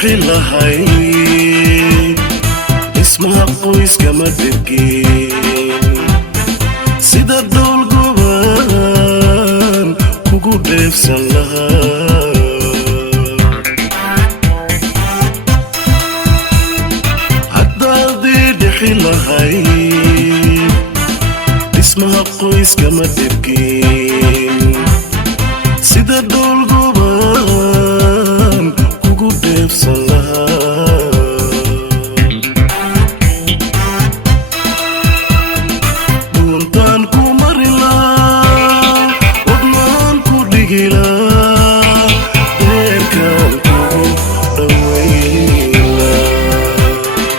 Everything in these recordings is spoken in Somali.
dhixilahay ismaha qoyska ma degin sida dool goban kugu dheefsan lahaa haddaadii dhixilahay ismaha qoyska ma degin sida dool goban kugu dheefsan lahaa dhuuntaan ku mari lahaa wadnaan ku dhigi lahaa deerkaan kugu dhaweyn lahaa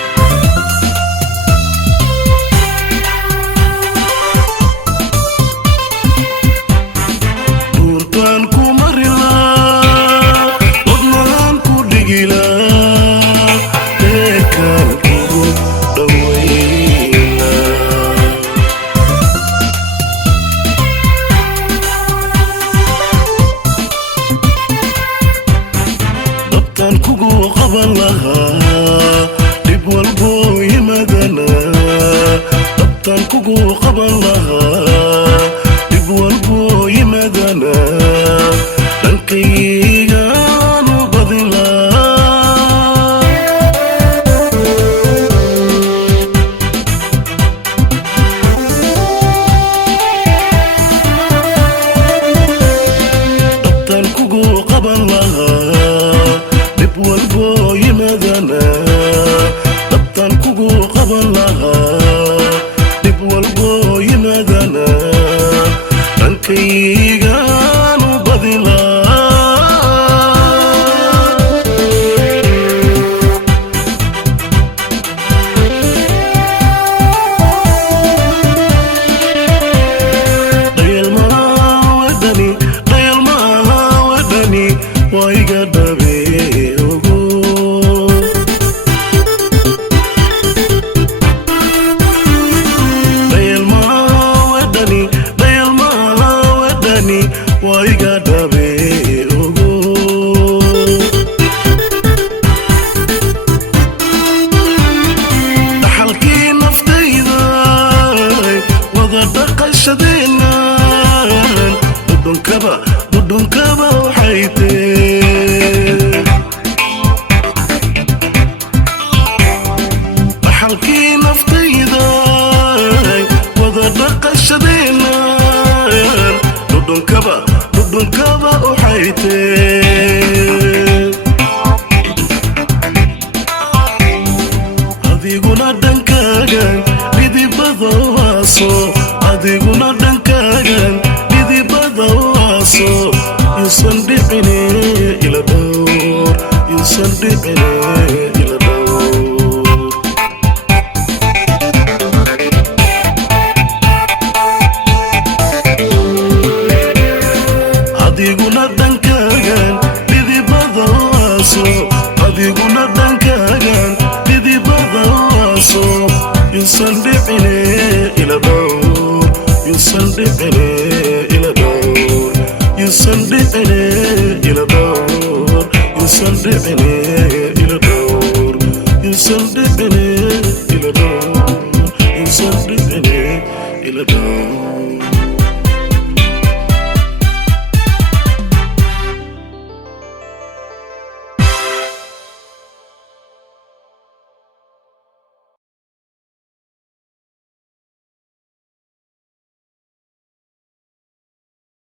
dhuuntaan ku mari lahaa wadnaan ku dhigi lahaa deerkaan kugu dhaweyn lahaa dabtaan kugu qaban lahaa dhib walbo yimaadana dabtaan kugu qaban lahaa dhib walbo yimaadana dhankaygaan u badin lahaa dabtaan kugu qaban lahaa dhib walbo yimaadana dabtaan kugu qaban lahaa dhib walbo yimaadana dhankaygaan u badin lahaa dhayalmaa wadani waa iga dhabe ogo dhayalmaa wadani waa iga dhabe ogo dhaxalkii naftayda wada dhaqashadeena dhudhunkaba waxay tee dhaxalkii naftayda wada dhaqashadeena dhudhunkaba waxay tee adiguna dhankaagan dhidibada waaso adiguna dhankaagan dhidibada waaso yuusan dhicine ila dhowr yuusan dhicine ila dhowr adiguna dhankaagan dhidibada waaso adiguna dhankaagan dhidibada waaso yuusan dhicine ila dhowr yuusan dhicine ila dhowr yuusan dhicine ila dhowr yuusan dhicine ila dhowr yuusan dhicine ila dhowr yuusan dhicine ila dhowr